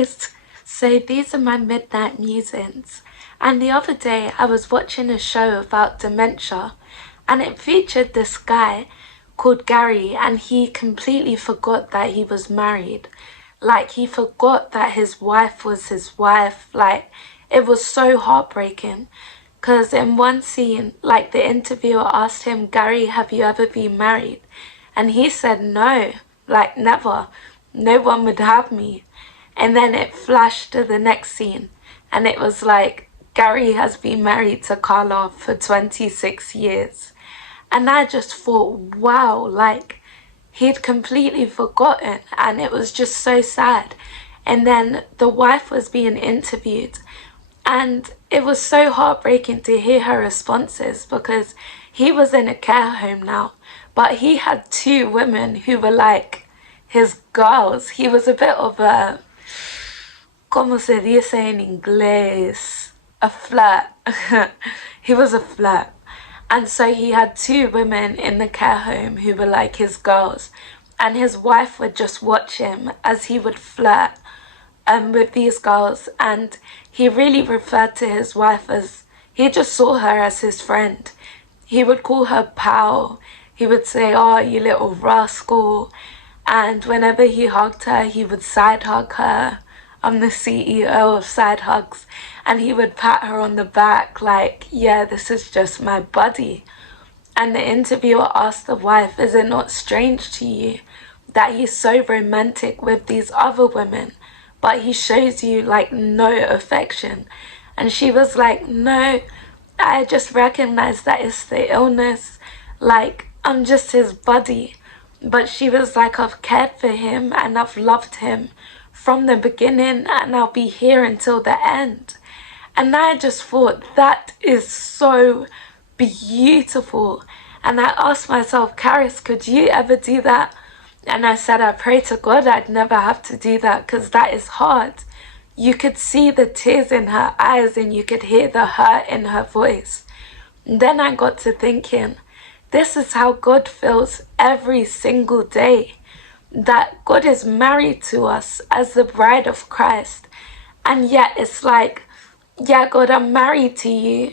guys, so these are my midnight musings. And the other day I was watching a show about dementia and it featured this guy called Gary, and he completely forgot that he was married. Like, he forgot that his wife was his wife. Like, it was so heartbreaking. Because in one scene, like, the interviewer asked him, Gary, have you ever been married? And he said no, like, never. No one would have me. And then it flashed to the next scene, and it was like, Gary has been married to Carla for 26 years. And I just thought, wow, like, he'd completely forgotten, and it was just so sad. And then the wife was being interviewed, and it was so heartbreaking to hear her responses, because he was in a care home now, but he had two women who were like his girls. He was a bit of a, ¿cómo se dice en inglés? A flirt. He was a flirt. And so he had two women in the care home who were like his girls. And his wife would just watch him as he would flirt with these girls. And he really referred to his wife as, he just saw her as his friend. He would call her pal. He would say, oh, you little rascal. And whenever he hugged her, he would side hug her. I'm the CEO of side hugs. And he would pat her on the back like, yeah, this is just my buddy. And the interviewer asked the wife, is it not strange to you that he's so romantic with these other women, but he shows you like no affection? And she was like, no, I just recognize that it's the illness. Like, I'm just his buddy. But she was like, I've cared for him and I've loved him from the beginning, and I'll be here until the end. And I just thought, that is so beautiful. And I asked myself, Karis, could you ever do that? And I said, I pray to God I'd never have to do that, because that is hard. You could see the tears in her eyes and you could hear the hurt in her voice. And then I got to thinking, this is how God feels every single day. That God is married to us as the bride of Christ. And yet it's like, yeah, God, I'm married to you.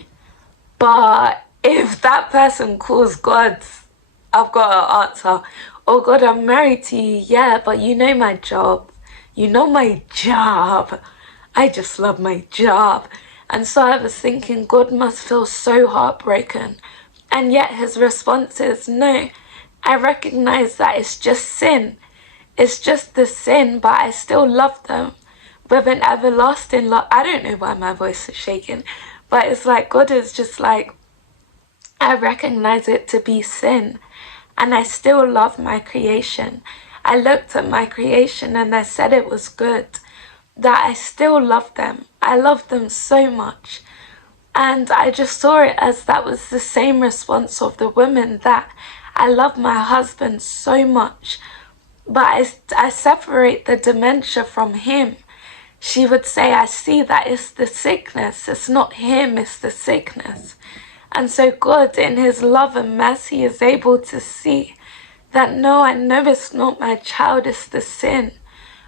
But if that person calls God, I've got an answer. Oh God, I'm married to you. Yeah, but you know my job. You know my job. I just love my job. And so I was thinking, God must feel so heartbroken. And yet his response is, no, I recognize that it's just sin. It's just the sin, but I still love them with an everlasting love. I don't know why my voice is shaking, but it's like God is just like, I recognize it to be sin, and I still love my creation. I looked at my creation and I said it was good, that I still love them. I love them so much. And I just saw it as that was the same response of the women, that I love my husband so much, but I separate the dementia from him. She would say, I see that it's the sickness. It's not him, it's the sickness. And so God, in his love and mercy, is able to see that, no, I know it's not my child, it's the sin.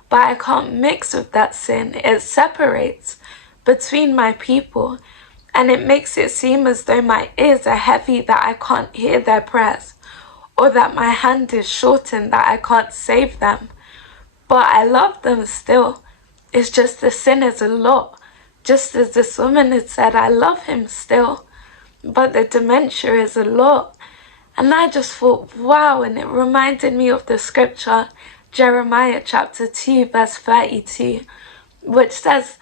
But I can't mix with that sin. It separates between my people. And it makes it seem as though my ears are heavy, that I can't hear their prayers, or that my hand is shortened, that I can't save them. But I love them still. It's just the sin is a lot. Just as this woman had said, I love him still, but the dementia is a lot. And I just thought, wow, and it reminded me of the scripture, Jeremiah chapter 2, verse 32, which says,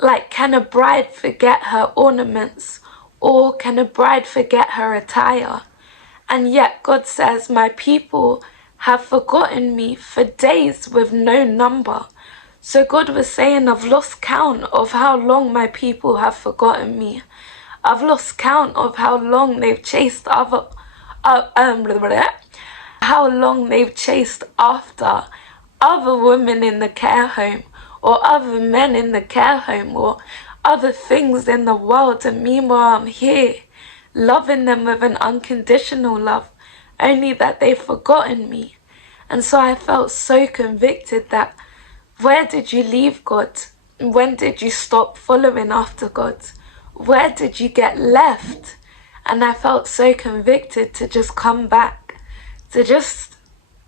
like, can a bride forget her ornaments, or can a bride forget her attire? And yet God says, my people have forgotten me for days with no number. So God was saying, I've lost count of how long my people have forgotten me. I've lost count of how long they've chased how long they've chased after other women in the care home, or other men in the care home, or other things in the world. And meanwhile, I'm here, loving them with an unconditional love, only that they've forgotten me. And so I felt so convicted that Where did you leave God? When did you stop following after God? Where did you get left? And I felt so convicted to just come back, to just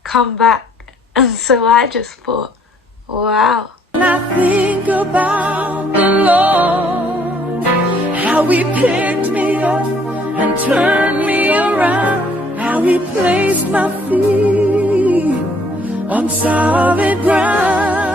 come back. And so I just thought, wow. When I think about the Lord, how He picked me up and turned me around, how He placed my feet on solid ground.